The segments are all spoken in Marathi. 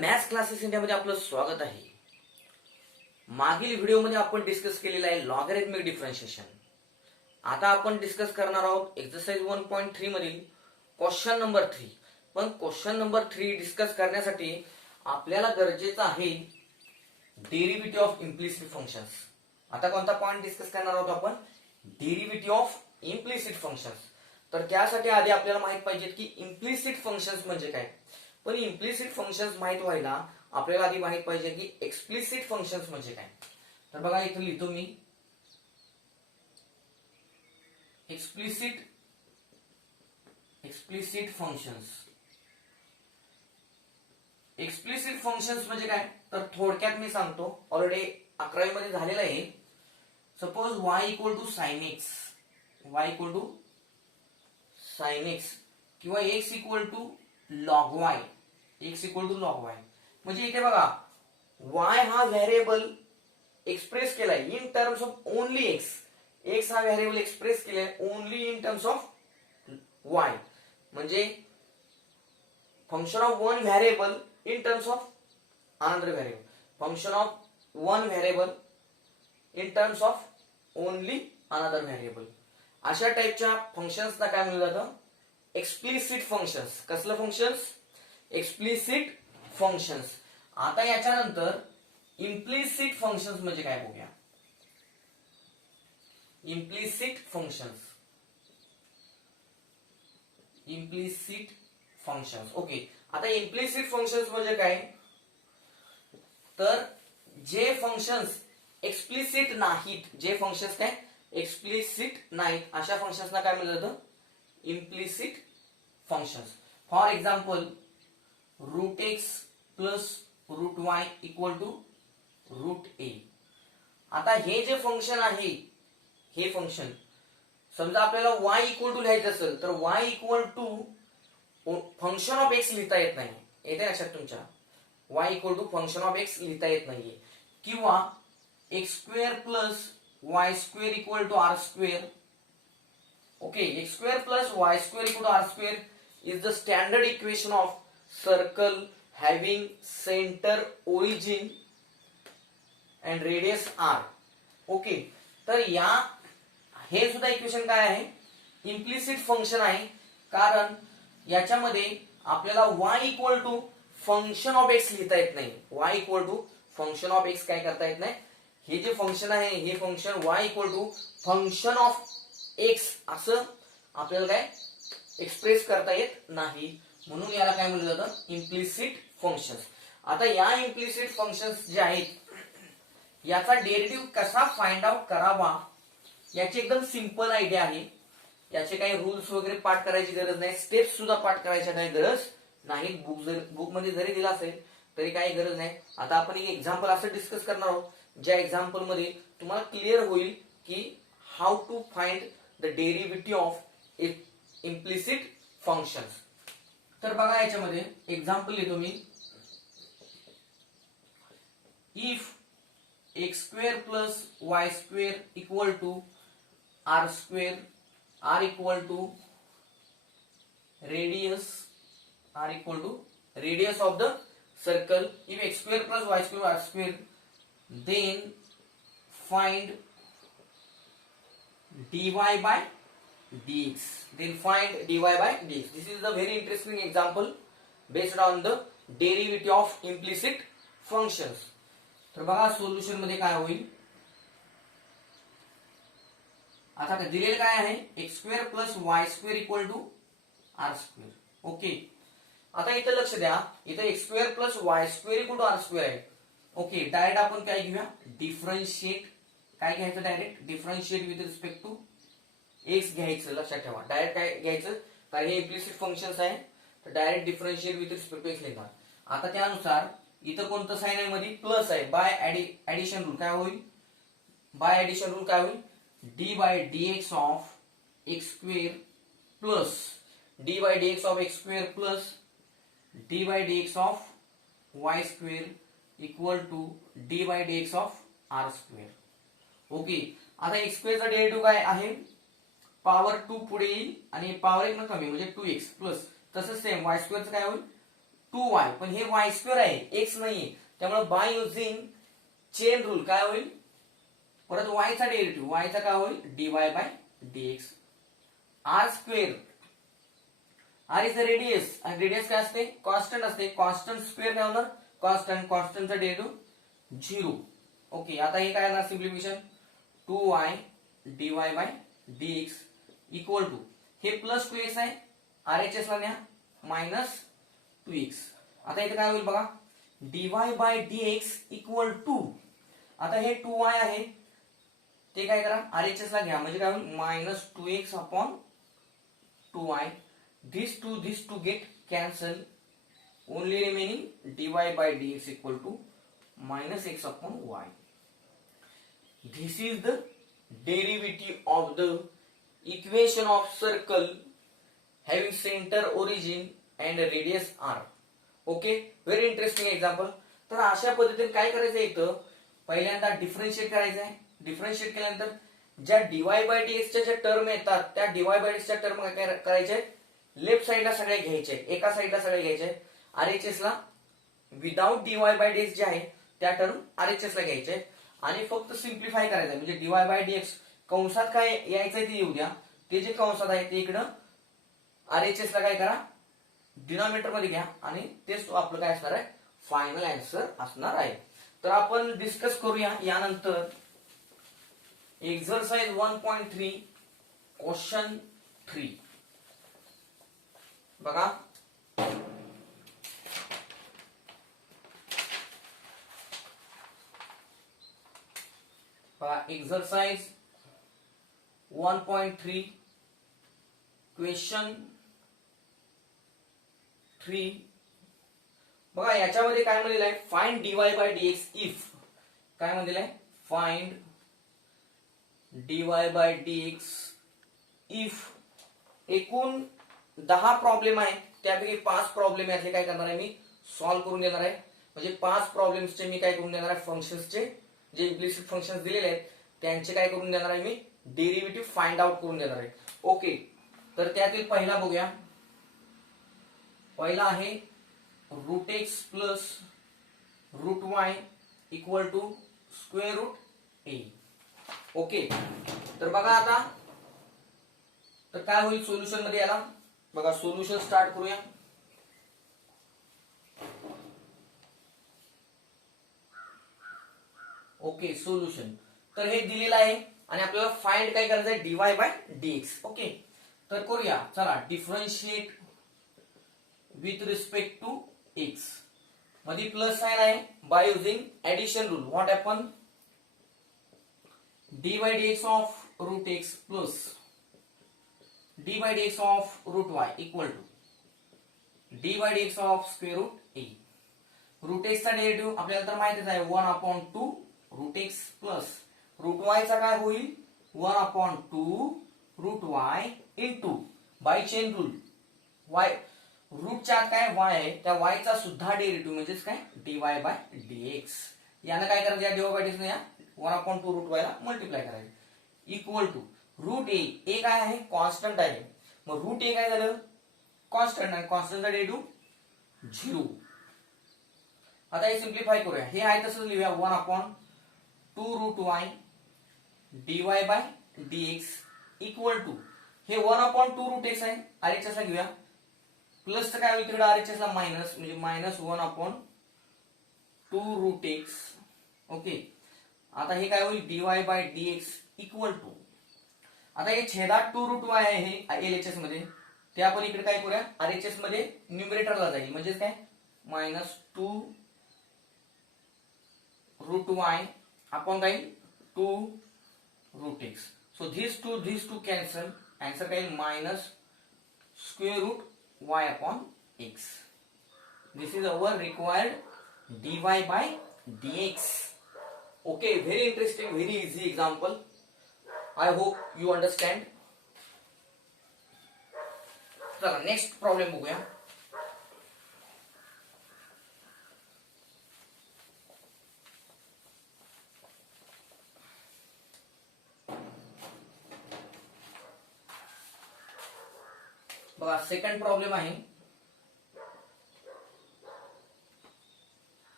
मॅथ्स क्लासेस इंडियामध्ये आपलं स्वागत आहे. मागील व्हिडिओमध्ये आपण डिस्कस केलेला आहे लॉगॅरिथमिक डिफरन्शिएशन. आता आपण डिस्कस करणार आहोत एक्सरसाइज 1.3 मधील क्वेश्चन नंबर 3. पण क्वेश्चन नंबर 3 डिस्कस करण्यासाठी आपल्याला गरजेचं आहे डेरिव्हेटिव्ह ऑफ इम्प्लिसिट फंक्शन्स. आता कोणता पॉइंट डिस्कस करणार आहोत आपण? Derivative of implicit functions. तर त्यासाठी आधी आपल्याला माहित पाहिजे की इम्प्लिसिट फंक्शन्स म्हणजे काय. पण इम्प्लिसिट फंक्शन्स माहित व्हायला आपल्याला आधी माहित पाहिजे की एक्सप्लिसिट फंक्शन्स म्हणजे काय. तर बघा इथे लिहितो मी एक्सप्लिसिट फंक्शन्स. एक्सप्लिसिट फंक्शन्स म्हणजे काय तर थोडक्यात मी सांगतो, ऑलरेडी 11वी मध्ये झालेला आहे. Suppose y equal to sine x, किंवा x equal to log y, म्हणजे इथे बघा y हा व्हेरिएबल एक्सप्रेस केलाय in terms of only x. x हा व्हेरिएबल एक्सप्रेस केलाय only in terms of y, म्हणजे function of one variable in terms of another variable, function of one variable in terms of only another variable. अशा टाइपच्या फंक्शन्सना काय म्हणलं जातं? Explicit functions. कसलं फंक्शन्स? Explicit functions. आता याच्यानंतर इम्प्लिसिट फंक्शन्स म्हणजे काय बघूया. Implicit functions. ओके, आता इम्प्लिसिट फंक्शन्स म्हणजे काय तर जे फंक्शन्स एक्सप्लिसिट नाहीत, अशा फंक्शन्सना काय म्हणलं जातं? Implicit functions. For example root x plus root y equal to root a. आता हे जे फंक्शन आहे, हे फंक्शन समजा आपल्याला y इक्वल टू लिहायचं असेल तर y equal to function of x लिहिता येत नाही. येते लक्षात तुमच्या? y equal to function of x लिहिता येत नाहीये. किंवा x square plus y square equal to r square. Okay, x square plus y square equal to r square is the standard equation of circle having centre origin and radius r. Okay, तर हे सुद्धा इक्वेशन काय आहे? इम्प्लिसिट फंक्शन आहे. कारण याच्यामध्ये आपल्याला y equal to function of x लिहिता येत नाही. y equal to function of x काय करता येत नाही. हे जे फंक्शन आहे हे function y equal to function of x असं आपल्याला काय एक्सप्रेस करता येत नाही. म्हणून याला काय म्हणलं जातं? Implicit functions. आता या इम्प्लिसिट फंक्शन्स जे आहेत याचा डेरिव्हेटिव्ह कसा फाइंड आउट करावा याची एकदम सिंपल आयडिया आहे. याचे काही रूल्स वगैरे पाठ करायची गरज नाही, स्टेप्स सुद्धा पाठ करायची काही गरज नाही. बुक मध्ये जरी दिला असेल तरी काही गरज नाही. आता आपण एक एक्झाम्पल असं डिस्कस करणार आहोत ज्या एक्झाम्पल मध्ये तुम्हाला क्लिअर होईल की how to find the derivative of implicit functions. तर बघा याच्यामध्ये एक्झाम्पल लिहितो मी. If x square plus y square equal to r square, r equal to radius of the circle. If x square plus y square r square, then find dy by dx. This is the very interesting example based on the derivative of implicit functions. तर बघा सोल्युशन मध्ये काय होईल. आता दिलेलं काय आहे? X square plus y square equal to r square. Okay, आता इथं लक्ष द्या, इथं x square plus y square equal to r square आहे. ओके, डायरेक्ट आपण काय घेऊया? डिफरन्शिएट. काय घ्यायचं? Direct differentiate with respect to x घ्यायचं. लक्षात ठेवा, डायरेक्ट काय घ्यायचं कारण हे इम्प्लिसिट फंक्शन्स आहे. तर direct differentiate with respect to x लिहिणार. आता त्यानुसार इथं कोणतं साइन आहे? मध्ये प्लस आहे. बाय ऍडिशन रूल काय होईल? D by dx of x square plus d by dx of x square plus d by dx of y square equal to d by dx of r square. Okay, आता एक्स स्क्वेअरचा डेरिव्हेटिव्ह काय आहे? पॉवर 2 पुढे येईल आणि पॉवर 1 न कमी म्हणजे 2x प्लस. तसंच सेम वाय स्क्वेअरचं काय होईल? 2y, पण हे y स्क्वेअर आहे, x नाहीये, त्यामुळे बाय युझिंग चेन रूल काय होईल, परत y चा डेरिव्हेटिव्ह, y चा काय होईल dy by dx. r square, r is the radius, आणि रेडियस काय असते, कॉन्स्टंट असते, कॉन्स्टंट स्क्वेअर काय होणार, कॉन्स्टंट, कॉन्स्टंटचा डेरिव्हेटिव्ह 0. ओके, आता हे काय येणार simplification, 2y dy by dx equal to, हे प्लस 2x आहे, RHS ला न्या, मायनस 2x. आता इथे काय होईल बघा, dy by dx equal to, आता हे 2y आहे ते काय करा RHS ला घ्या, म्हणजे काय होईल minus 2x upon 2y. These two get cancel, only remaining dy by dx equal to minus x upon y. This is the derivative of the equation of circle having center, origin and radius r. Okay, very interesting example. तर अशा पद्धतीने काय करायचं इथं, पहिल्यांदा डिफरन्शिएट करायचं आहे, डिफरन्शिएट केल्यानंतर ज्या dy by dx च्या ज्या टर्म येतात त्या dy by dx च्या टर्म काय करायचे, लेफ्ट साइडला सगळे घ्यायचे, एका साइडला सगळे घ्यायचे, RHS ला विदाउट dy बाय dx जे आहे त्या टर्म RHS ला घ्यायचे आणि फक्त सिम्प्लिफाय करायचं, म्हणजे dy बाय dx कंसात काय यायचंय ते येऊ द्या, ते जे कंसात आहे ते इकडं RHS ला काय करा डिनॉमिनेटर मध्ये घ्या आणि तेच आपलं काय असणार आहे फायनल आन्सर असणार आहे. तर आपण डिस्कस करूया यानंतर एक्सरसाइज 1.3 क्वेश्चन 3. बघा, एक्सरसाइज 1.3 क्वेश्चन 3. बघा याच्यामध्ये काय म्हणलेलं आहे, find dy by dx if, काय म्हणलेलं आहे, find dy by dx if. एकूण 10 प्रॉब्लेम आहेत, त्यापैकी 5 प्रॉब्लेम यातले काय करणार आहे मी सॉल्व्ह करून देणार आहे, म्हणजे 5 प्रॉब्लेम्सचे मी काय करून देणार आहे, फंक्शन्सचे जे इम्प्लिसिट फंक्शन्स दिलेले आहेत त्यांचे काय करून देणार आहे मी डेरिव्हेटिव्ह फाइंड आउट करून देणार आहे. ओके, तर त्यातील पहिला बघूया, पहिला आहे root x plus root y equal to square root a. Okay, तर बघा आता तर काय होईल सोल्युशन मध्ये, याला बघा सोल्युशन स्टार्ट करूया. ओके, सोल्युशन तर हे दिलेलं आहे आणि आपल्याला फाइंड काय करायचं आहे dy बाय dx. ओके, तर करूया, चला differentiate with respect to x, मध्ये प्लस साइन आहे, by using addition rule what happen, dy by dx of route x plus dy by dx of route y equal to dy by dx of square route a. Route x चा डेरिव्हेटिव्ह आपल्याला तर माहितीच आहे 1/2 route x plus route y चा काय होईल 1/2 root y into by chain rule y, रूटच्या आत काय y आहे त्या y चा सुद्धा डेरिव्हेटिव्ह म्हणजेच काय dy बाय dx. याला काय करायचं, या dy बाय dx ने या 1/2 रूट y ला मल्टिप्लाय करायचं इक्वल टू रूट a काय आहे कॉन्स्टंट आहे, मग रूट a काय झालं कॉन्स्टंट आहे, कॉन्स्टंटचा डेरिव्हेटिव्ह 0. आता हे सिम्प्लिफाय करूया, हे आहे तसंच लिहूया 1/2 root y dy by dx equal to, हे 1/2 रूट x आहे RHS ला घेऊया, प्लस काय होईल तिकडे RHS ला मायनस, म्हणजे मायनस 1/2 रूट x. ओके, आता हे काय होईल dy by dx equal to, आता हे छेदात 2 रूट y आहे हे LHS मध्ये, ते आपण इकडे काय करूया RHS मध्ये न्यूमरेटरला जाईल, म्हणजे काय मायनस 2 रूट y अपॉन काय 2 root x. So these two cancel, answer काय minus square root y upon x. This is our required dy by dx. Okay, very interesting, very easy example. I hope you understand. चला नेक्स्ट प्रॉब्लेम बघूया. बघा सेकंड प्रॉब्लेम आहे,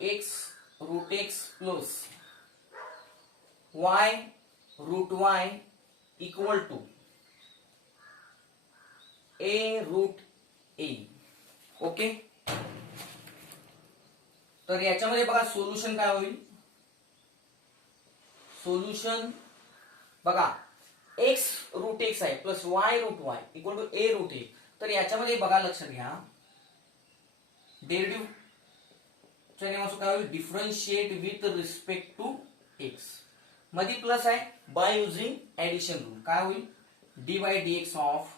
x root x plus y root y equal to a root a. Okay, तर याच्यामध्ये बघा सोल्युशन काय होईल. सोल्युशन बघा x रूट x आहे plus y root y equal to a root a. तर याच्यामध्ये बघा लक्षात घ्या डेरिव्हेटिव्ह च्या नेमाचं काय होईल differentiate with respect to x. मध्ये प्लस आहे बाय युजिंग ऍडिशन रूल. काय होईल dy dx of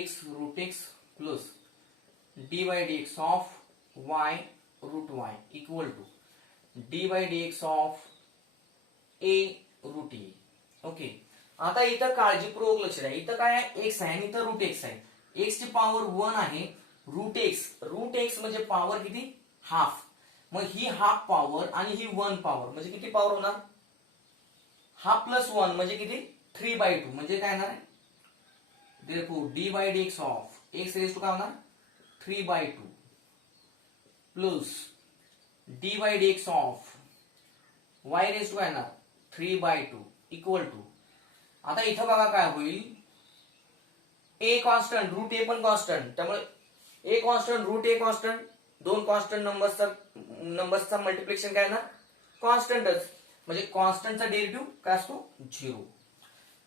x root x plus dy dx of y root y equal to dy dx of a root a. Okay, आता इथं काळजीपूर्वक लक्ष द्या. इथं काय आहे x आहे आणि इथं रूट x आहे. x ची पॉवर 1 आहे. रूट x म्हणजे पॉवर किती हाफ. मग ही हाफ पॉवर आणि ही 1 पॉवर म्हणजे किती पॉवर होणार हाफ प्लस 1 म्हणजे किती 3/2 म्हणजे काय येणार therefore dy dx of x raise to काय होणार 3/2 plus dy dx of y raise to काय येणार 3/2 इक्वल टू. आता इथं बघा काय होईल a कॉन्स्टंट रूट a पण कॉन्स्टंट. त्यामुळे a constant root a constant दोन कॉन्स्टंट नंबर्सचा मल्टिप्लिकेशन काय ना कॉन्स्टंटच म्हणजे कॉन्स्टंटचा डेरिव्हेटिव्ह काय असतो 0.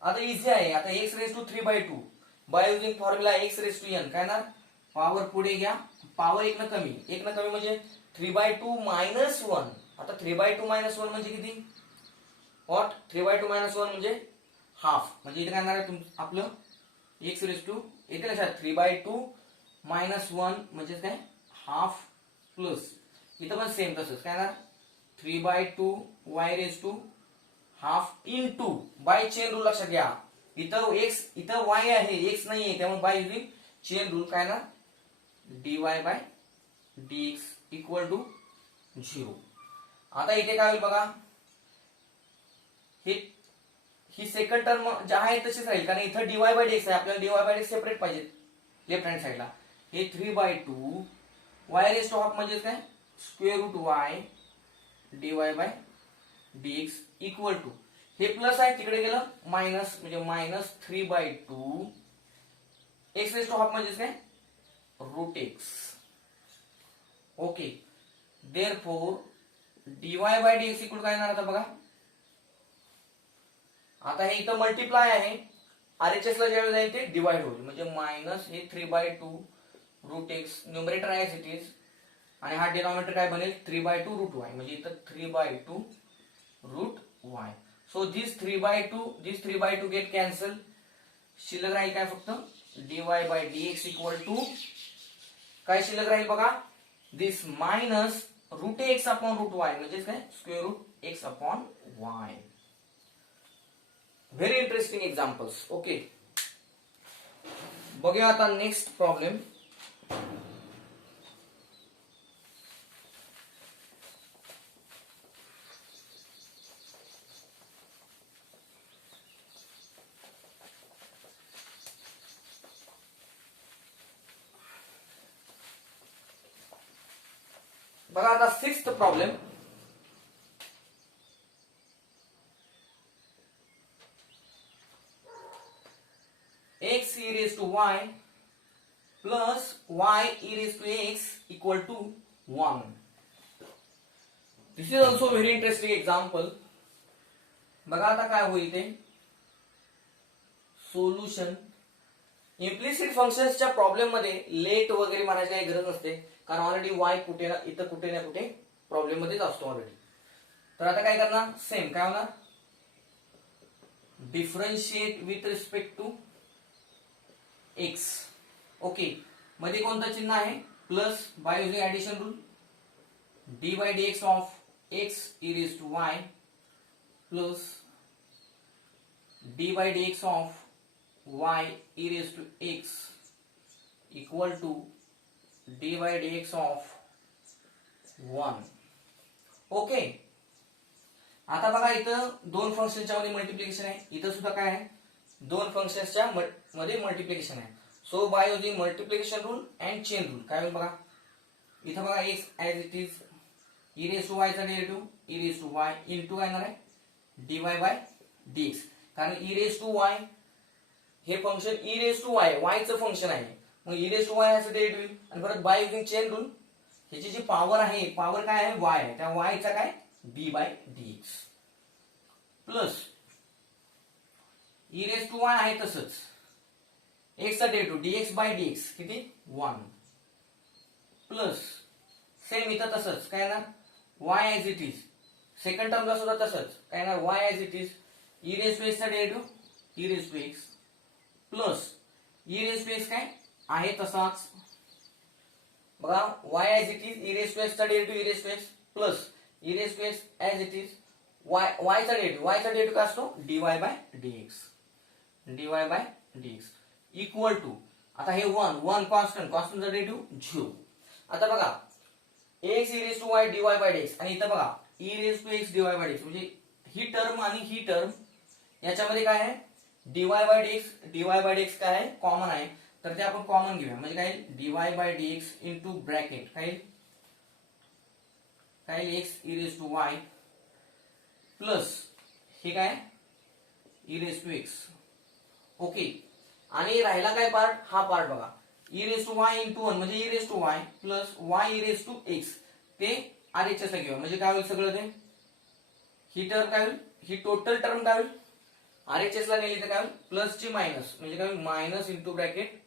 आता इझी आहे. आता x raise to 3/2 by using formula x raise to n काय ना पॉवर पुढे घ्या. पॉवर एक न कमी म्हणजे 3/2 मायनस 1. आता 3/2 मायनस 1 म्हणजे किती व्हॉट 3/2 मायनस 1 म्हणजे हाफ. म्हणजे इथे काय येणार आहे आपलं x रेज टू इथे लक्षात 3/2 मायनस 1 म्हणजे काय हाफ प्लस इथं पण सेम तसंच काय ना 3/2 y raise to half into by chain rule. लक्षात घ्या इथं x इथं y आहे x नाही आहे त्यामुळे बाय युजिंग चेन रूल काय ना dy by dx equal to 0. आता इथे काय होईल बघा ही सेकंड टर्म जे आहे तशीच राहील कारण इथं dy बाय dx आहे. आपल्याला dy बाय dx सेपरेट पाहिजे लेफ्ट हँड साइडला. हे 3/2 y रेज टू हाफ म्हणजे काय square root y dy by dx equal to हे प्लस आहे तिकडे गेलं मायनस म्हणजे minus 3/2 x raise to half म्हणजे काय root x. Okay, therefore dy by dx equal काय येणार आता बघा. आता हे इथं मल्टिप्लाय आहे RHS ला ज्यावेळेस जाईल ते डिवाइड होईल म्हणजे मायनस हे 3/2 रूट x न्यूमरेटर आहे इट इज आणि हा डिनॉमिनेटर काय बनेल 3/2 रूट y म्हणजे इथं 3/2 root y. So this 3/2 get cancel. शिल्लक राहील काय फक्त dy by dx equal to काय शिल्लक राहील बघा this minus root x upon root y म्हणजे काय square root x upon y. Very interesting examples. Okay, बघूया आता नेक्स्ट प्रॉब्लेम. बघा आता 6th problem. x e raised to y plus y e raised to x equal to 1. This is also very interesting example. बघा आता काय होईल ते सोल्युशन. इम्प्लिसिट फंक्शन्सच्या प्रॉब्लेम मध्ये लेट वगैरे मारायची काही गरज नसते कारण ऑलरेडी y कुठे ना इथं कुठे ना कुठे प्रॉब्लेम मध्येच असतो ऑलरेडी. तर आता काय करणार सेम काय होणार differentiate with respect to x. Okay, मध्ये कोणतं चिन्ह आहे plus by using addition rule dy dx of x e raised to y plus dy dx of y e raised to x equal to dy dx of 1. Okay, आता बघा इथं दोन फंक्शनच्या मध्ये मल्टिप्लिकेशन आहे. इथं सुद्धा काय आहे दोन फंक्शन्सच्या मध्ये मल्टिप्लिकेशन आहे. So by using multiplication rule and chain rule काय होईल बघा इथं बघा x as it is e raise to y चा derivative e raise to y into काय येणार आहे डीवाय बाय डीएक्स, कारण ई रेस टू वाय हे function e raise to y y चं फंक्शन आहे, मग ई रेस टू वाय याचं डेरिव्हेटिव्ह आणि परत बाय युजिंग चेन रूल ह्याची जी पॉवर आहे पॉवर काय आहे वाय आहे, त्या वाय चा काय d by dx plus e raise to y आहे तसंच एक्स चा डेरिव्हेटिव्ह डीएक्स बाय डीएक्स किती 1 प्लस सेम इथं तसंच काय येणार y as it is, second टर्मला सुद्धा तसंच काय येणार y as it is e raise to x चा derivative e raise to x plus e raise to x काय आहे तसाच बघा y as it is e raise to x चा derivative e raise to x plus e raise to x as it is y चा डेरिव्हेटिव्ह काय असतो dy by dx equal to आता हे 1 कॉन्स्टंटचा डेरिव्हेटिव्ह 0. आता बघा x e raise to y dy by dx आणि इथं बघा e raise to x dy by dx, म्हणजे ही टर्म आणि ही टर्म याच्यामध्ये काय आहे डीवाय बाय डीएक्स काय आहे कॉमन आहे, तर ते आपण कॉमन घेऊया, म्हणजे काय dy by dx into bracket काय x e raise to y plus हे काय e raise to x. Okay, आणि राहिला काय पार्ट हा पार्ट बघा e raise to y into 1 म्हणजे e raise to y plus y e raise to x ते आरएचएस ला घेऊया, म्हणजे काय होईल सगळं ते ही टर्म काय होईल ही टोटल टर्म काय होईल आरएचएस ला नेली तर काय होईल प्लस ची मायनस, म्हणजे काय होईल minus into bracket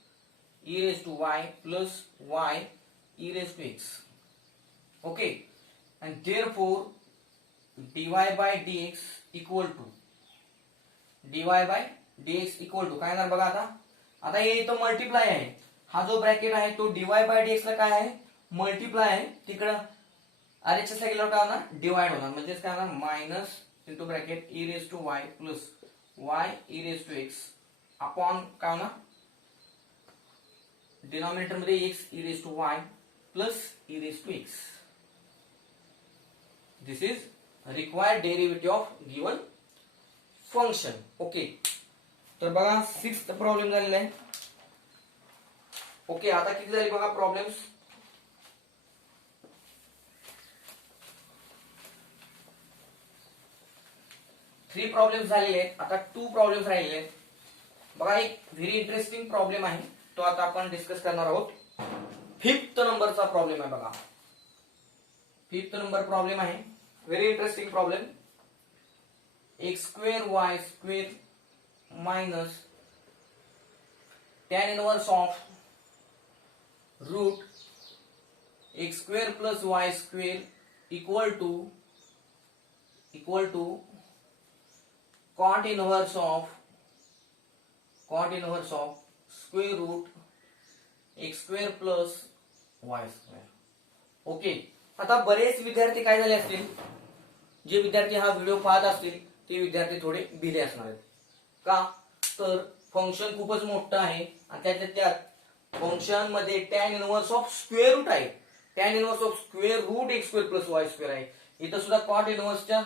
e raise to y plus y e raise to x. Okay, and therefore dy by dx equal to काय येणार बघा आता हे इथं मल्टिप्लाय आहे, हा जो ब्रॅकेट आहे तो dy by dx ला काय आहे मल्टिप्लाय आहे, तिकडं आरएचएस ला गेल्यावर काय होणार डिवाइड होणार, म्हणजेच काय होणार minus into bracket e raise to y plus y e raise to x upon काय होणार डिनॉमिनेटर मध्ये x e raise to y plus e raise to x. This is required derivative of given function. Okay, तर बघा 6th प्रॉब्लेम झालेला आहे. ओके, आता किती झाली बघा प्रॉब्लेम्स 3 प्रॉब्लेम्स झालेले आहेत, आता 2 प्रॉब्लेम्स राहिले आहेत. बघा एक व्हेरी इंटरेस्टिंग प्रॉब्लेम आहे, तो आता आपण डिस्कस करणार आहोत. 5th नंबरचा प्रॉब्लेम आहे बघा, 5th नंबर प्रॉब्लेम आहे very interesting problem. x square y square minus tan inverse of root x square plus y square equal to cot inverse of square root x square plus y square. Okay, आता बरेच विद्यार्थी काय झाले असतील, जे विद्यार्थी हा व्हिडिओ पाहत असतील ते विद्यार्थी थोडे भिले असणार आहेत. का तर फंक्शन खूपच मोठं आहे आणि त्यात फंक्शन मध्ये tan inverse of square root आहे, tan inverse of square root x square plus y square आहे. इथं सुद्धा कॉट इनव्हर्सच्या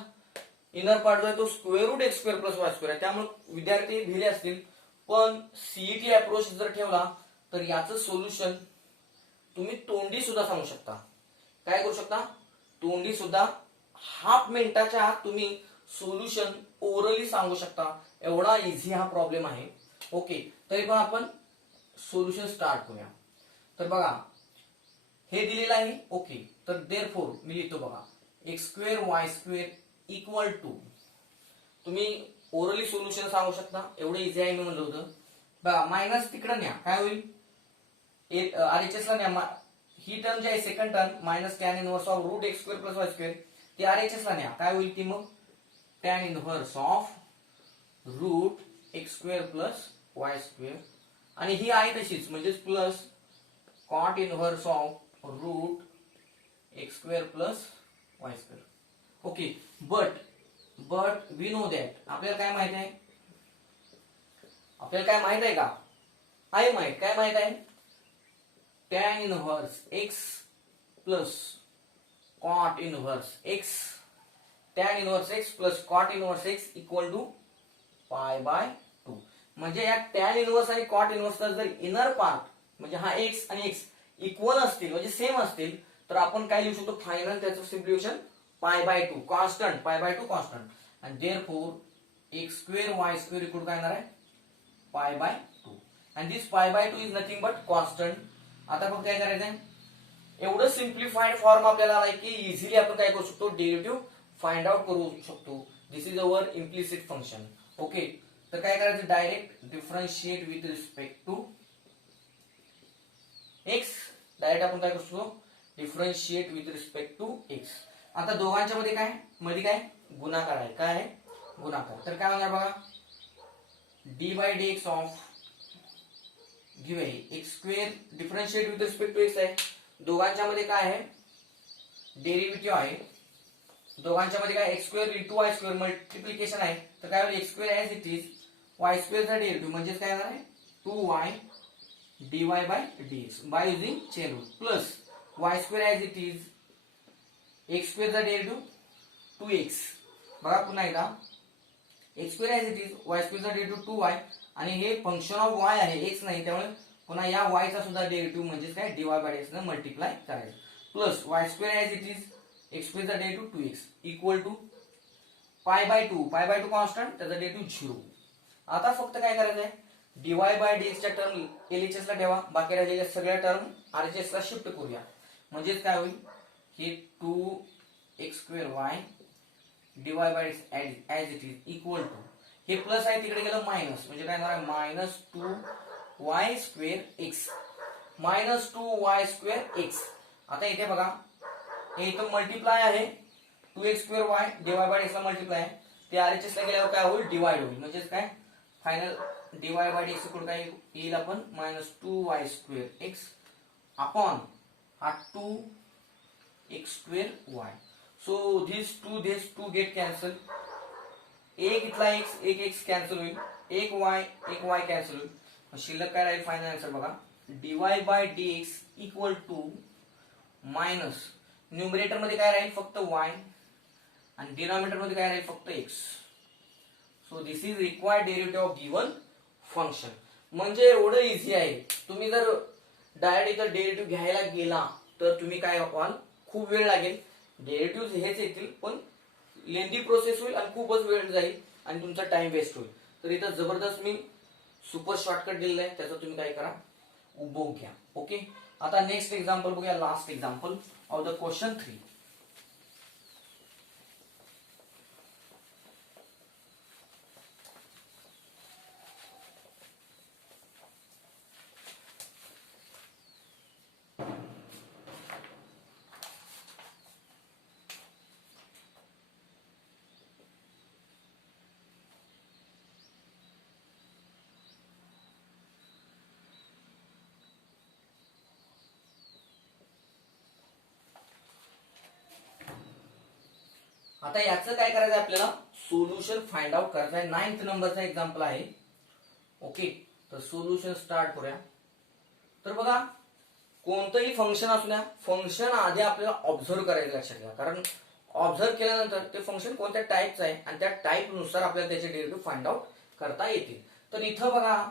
इनर पार्ट जो आहे तो square root x square plus y square आहे, त्यामुळे विद्यार्थी भिले असतील. पण सीईटी अप्रोच जर ठेवला तर याचं सोल्युशन तुम्ही तोंडी सुद्धा सांगू शकता. काय करू शकता तोंडी सुद्धा हाफ मिनिटाच्या आत तुम्ही सोल्युशन ओरली सांगू शकता, एवढा इझी हा प्रॉब्लेम आहे. ओके, तरी पण आपण सोल्युशन स्टार्ट करूया. तर बघा हे दिलेलं आहे. ओके, तर देअरफॉर मी लिहितो बघा x square y square equal to, तुम्ही ओरली सोल्युशन सांगू शकता, एवढं इझी आहे मी म्हणलं होतं. बघा मायनस तिकडे न्या काय होईल आरएचएस ला न्या, ही टर्म जी आहे second term minus tan inverse of root x square plus y square ती आरएचएस ला न्या काय होईल ती मग tan inverse of root x square plus y square, आणि ही आहे तशीच म्हणजेच plus cot inverse of root x square plus y square. Okay, but we know that आपल्याला काय माहित आहे, का आहे माहित, काय माहित आहे tan inverse x plus cot inverse x, tan inverse x plus cot inverse x equal to pi by 2. म्हणजे या tan इनव्हर्स आणि cot इनव्हर्सचा जर इनर पार्ट म्हणजे हा x आणि x इक्वल असतील म्हणजे सेम असतील तर आपण काय लिहू शकतो फायनल त्याचं सिम्प्लिफिकेशन π/2 कॉन्स्टंट π/2 कॉन्स्टंट आणि therefore x square y square equal काय येणार आहे π/2 आणि दिस π/2 इज नथिंग बट कॉन्स्टंट. आता फक्त काय करायचं आहे एवढं सिम्प्लिफाईड फॉर्म आपल्याला आलाय की इझिली आपण काय करू शकतो डेरिव्हेटिव्ह फाइंड आउट करू शकतो. This is our implicit function. Okay तर काय करायचं direct differentiate with respect to x. Direct आपण काय करू शकतो differentiate with respect to x. आता दोघांच्या मध्ये काय गुणाकार आहे. काय आहे गुणाकार. तर काय होणार बघा d/dx ऑफ गिव्ह आहे x square differentiate with respect to x आहे. दोघांच्या मध्ये काय आहे डेरिव्हेटिव्ह आहे. दोघांच्या मध्ये काय x square into y square multiplication आहे. तर काय होईल x square as it is y स्क्वेअरचा डेरिव्हेटिव्ह म्हणजे काय येणार आहे 2y dy/dx by using chain rule plus y square as it is x स्क्वेअरचा डेरिव्हेटिव्ह 2x. बघा पुन्हा एकदा x square as it is y स्क्वेअरचा डेरिव्हेटिव्ह 2y आणि हे फंक्शन ऑफ y आहे x नाही त्यामुळे पुन्हा या y चा सुद्धा डेरिव्हेटिव्ह म्हणजे काय dy/dx ने मल्टिप्लाय करायचं plus y square as it is x स्क्वेअरचा derivative 2x equal to π/2 constant त्याचा डेरिव्हेटिव्ह 0. आता फक्त काय करायचं आहे dy/dx च्या टर्म LHS ला ठेवा बाकी राहिलेल्या सगळ्या टर्म RHS ला शिफ्ट करूया म्हणजे काय होईल हे 2x2y dy/dx as it is equal to हे प्लस आहे तिकडे गेलं मायनस म्हणजे काय होणार आहे -2y²x आता इथे बघा हे इथं मल्टिप्लाय आहे 2x2y dy/dx ला मल्टिप्लाय आहे ते RHS ला गेल्यावर काय होईल डिवाइड होईल म्हणजे काय फायनल dy/dx इक्वल काय येईल आपण -2y²x अपॉन हा 2x2y. So this two get cancel. एक इथला एक x कॅन्सल होईल एक y कॅन्सल होईल शिल्लक काय राहील फायनल आन्सर बघा dy/dx equal to minus numerator मध्ये काय राहील फक्त y आणि डिनॉमिनेटर मध्ये काय राहील फक्त x. So this is required derivative of given function. म्हणजे एवढं इझी आहे. तुम्ही जर डायरेक्ट इथं डेरिव्हेटिव्ह घ्यायला गेला तर तुम्ही काय व्हाल खूप वेळ लागेल. डेरिव्हेटिव्ह हेच येतील पण लेंदी प्रोसेस होईल आणि खूपच वेळ जाईल आणि तुमचा टाइम वेस्ट होईल. तर इथं जबरदस्त मी सुपर शॉर्टकट दिलेला आहे त्याचा तुम्ही काय करा उपभोग घ्या. ओके आता नेक्स्ट एक्झाम्पल बघूया last example of the question 3. आता याचं काय करायचं आपल्याला सोल्युशन फाइंड आउट करायचं आहे. 9th नंबरचा एक्झाम्पल आहे. ओके तर सोल्युशन स्टार्ट करूया. तर बघा कोणतंही फंक्शन असू द्या फंक्शन आधी आपल्याला ऑब्झर्व करायचं लक्षात घ्या कारण ऑब्झर्व केल्यानंतर ते फंक्शन कोणत्या टाईपचं आहे आणि त्या टाईप नुसार आपल्याला त्याचे डेरिव्हेटिव्ह फाइंड आउट करता येतील. तर इथं बघा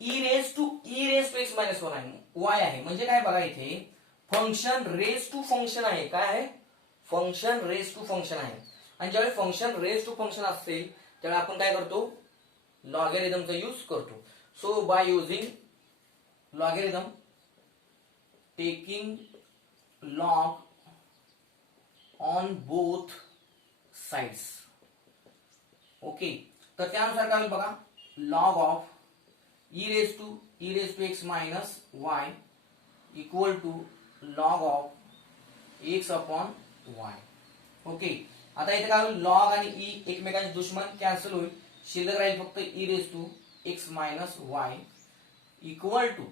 e⁻x-1 आहे y आहे म्हणजे काय बघा इथे फंक्शन रेज टू फंक्शन आहे. काय आहे फंक्शन रेज टू फंक्शन आहे आणि ज्यावेळी फंक्शन रेज टू फंक्शन असेल त्यावेळी आपण काय करतो लॉगॅरिथमचा यूज करतो. So by using logarithm taking log on both sides. Okay तर त्यानुसार काय होईल बघा log of e⁻x-y equal to log of x upon y. Okay आता इथे काय होईल लॉग आणि e एकमेकांचे दुश्मन कॅन्सल होईल शिल्लक राहील फक्त e⁻x-y इक्वल टू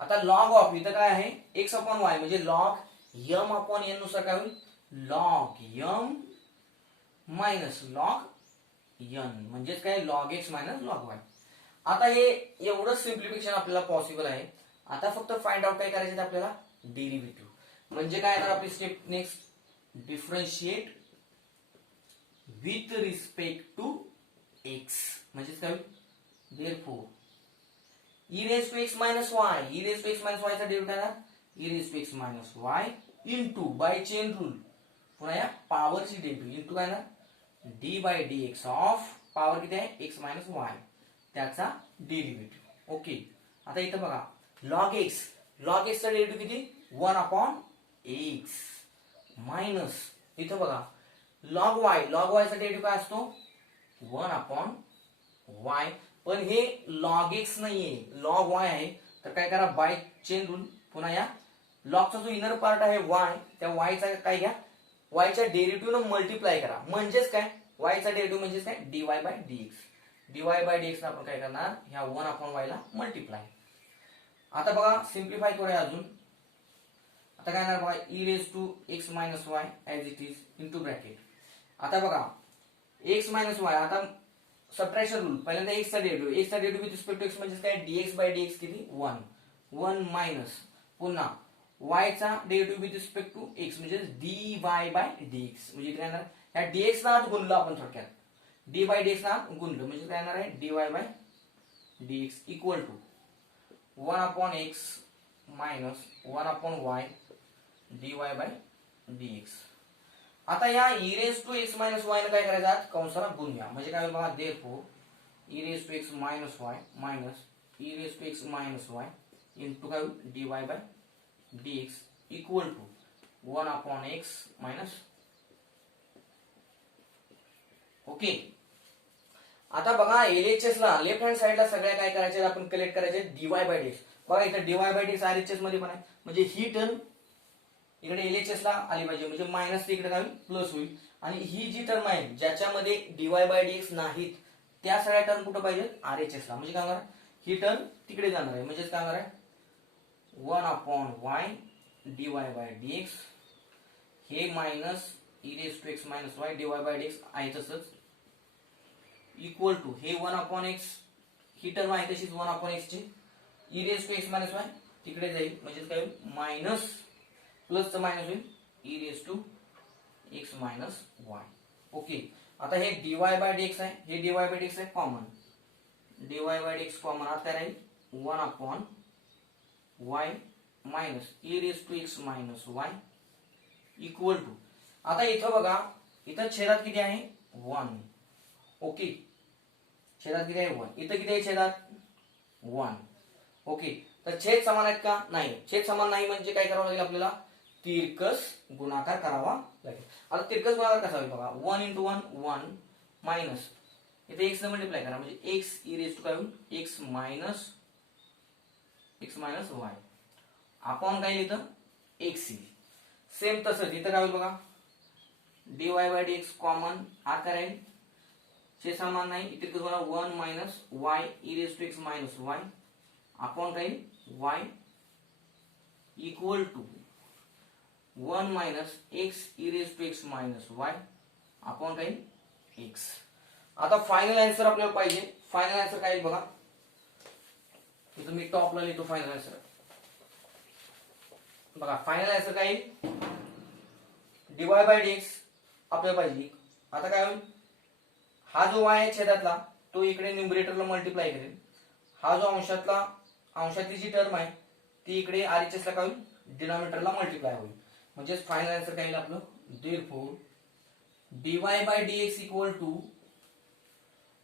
आता लॉग ऑफ इथं काय आहे x अपॉन y म्हणजे लॉग m अपॉन n नुसार काय होईल log m minus log n म्हणजे काय log x minus log y. आता हे एवढं सिम्प्लिफिकेशन आपल्याला पॉसिबल आहे. आता फक्त फाइंड आउट काय करायचं आपल्याला डेरिव्हेटिव्ह म्हणजे काय येणार आपली step next differentiate with respect to x म्हणजे काय देयरफॉर e⁻x-y चा डेरिव्हेटिव्ह आहे e⁻x-y into bye chain rule पुन्हा या पॉवरची डेरिव्हेटिव्ह इंटू काय ना d by d x of power किती आहे एक्स मायनस वाय त्याचा डेरिव्हेटिव्ह. ओके आता इथं बघा लॉग एक्सचा डेरिव्हेटिव्ह किती 1 अपॉन एक्स मायनस इथं बघा लॉग वायचा डेरिव्हेटिव्ह काय असतो 1 अपॉन वाय. पण हे लॉग एक्स नाहीये लॉग वाय आहे तर काय करा बाय चेन रूल पुन्हा या लॉगचा जो इनर पार्ट आहे वाय त्या वायचा काय घ्या वायच्या डेरिव्हेटिव्ह न मल्टिप्लाय करा म्हणजेच काय वायचा डेरिव्हेटिव्ह म्हणजेच काय डीवाय बाय डीएक्स आपण काय करणार ह्या 1 अपॉन वाय ला मल्टिप्लाय. आता बघा सिम्प्लिफाय करूया अजून. आता काय येणार बघा e raise to x minus y as it is into bracket. आता बघा एक्स मायनस वाय आता सबट्रॅक्शन रूल पहिल्यांदा एक्सचा derivative with respect to x म्हणजे काय डीएक्स बाय डीएक्स किती 1 मायनस पुन्हा वायचा derivative with respect to x म्हणजे डी वाय बाय डीएक्स म्हणजे काय येणार ह्या डीएक्स ला गुणलं आपण थोडक्यात डी बाय डीएक्स ला गुणलं म्हणजे काय येणार आहे d y by dx equal to 1 upon x minus 1 upon y d y by dx. आता या e raise to x minus y ने काय करायचं कंसाला गुणूया म्हणजे काय बघा therefore e raise to x minus y minus e raise to x minus y into काय d y by dx equal to 1 upon x minus. Okay आता बघा एलएचएस ला लेफ्ट हँड साइडला सगळ्या काय करायचे आपण कलेक्ट करायचे डीवाय बाय डीएक्स. बघा इथे डीवाय बाय डीएक्स आरएचएस मध्ये पण आहे म्हणजे ही टर्म इकडे एलएचएस ला आली पाहिजे म्हणजे मायनस इकडे काय प्लस होईल आणि ही जी टर्म आहे ज्याच्यामध्ये डीवाय बाय डीएक्स नाहीत त्या सगळ्या टर्म कुठे पाहिजेत आरएचएस ला म्हणजे काय होणार ही टर्म तिकडे जाणार आहे म्हणजे काय होणार आहे 1 upon y dy by dx हे minus e raise to x minus y dy by dx आहे तसंच इक्वल टू हे 1 अपॉन एक्स ही टर्म आहे तशीच 1 अपॉन एक्स ची e raise to x minus y तिकडे जाईल म्हणजे काय होईल मायनस प्लस च मायनस होईल e raise to x minus y. Okay आता हे डीवाय बाय डीएक्स आहे हे डीवाय बाय डीएक्स आहे common dy by dx common आता राहील 1 upon y minus e raise to x minus y equal to आता इथं बघा इथं छेदात किती आहे 1. ओके छेदात किती आहे 1 इथं किती आहे छेदात 1. ओके तर छेद समान आहेत का नाही छेद समान नाही म्हणजे काय करावं लागेल आपल्याला तिरकस गुणाकार करावा लागेल. आता तिरकस गुणाकार कसा होईल बघा 1 इंटू 1 1 मायनस इथे एक्स ने मल्टिप्लाय करा म्हणजे एक्स ई रेज टू काय होईल एक्स मायनस वाय अपॉन काय इथं एक्स येईल. सेम तसंच इथं काय होईल बघा d y by d x common हा करेल छेद समान नाही इथे कसं होणार 1 minus y e raise to x minus y upon राहील y equal to 1 minus x e raise to x minus y upon राहील एक्स. आता फायनल आन्सर आपल्याला पाहिजे फायनल आन्सर काय बघा इथं मी टॉपला लिहितो फायनल आन्सर बघा फायनल आन्सर काय येईल डीवाय बाय डीएक्स आपल्याला पाहिजे. आता काय होईल हा जो वाय आहे छेदातला तो इकडे न्यूमरेटरला मल्टिप्लाय करेल हा जो अंशातली जी टर्म आहे ती इकडे आरएचएस ला काय होईल डिनॉमिनेटरला मल्टिप्लाय होईल म्हणजे फायनल आन्सर काय येईल आपलं therefore dy by dx equal to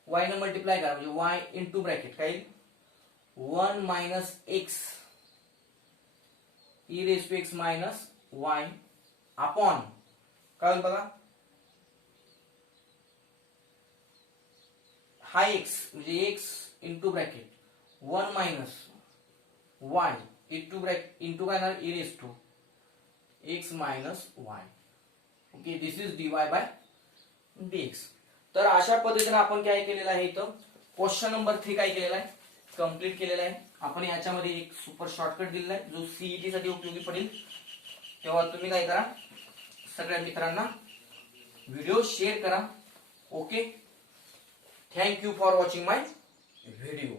y ने मल्टिप्लाय करा म्हणजे वाय इंटू ब्रॅकेट काय 1 minus x e raise to x minus y upon काय होईल बघा हा एक्स म्हणजे x into bracket 1 minus y into काय ना e raise to x minus y. Okay this is dy by dx. तर अशा पद्धतीने आपण काय केलेलं आहे इथं क्वेश्चन नंबर 3 काय केलेला आहे कंप्लीट केलेला आहे. आपण याच्यामध्ये एक सुपर शॉर्टकट दिलेला आहे जो सीईटी साठी उपयोगी पडेल. तेव्हा तुम्ही काय करा सगळ्या मित्रांना व्हिडिओ शेअर करा. Okay thank you for watching my video.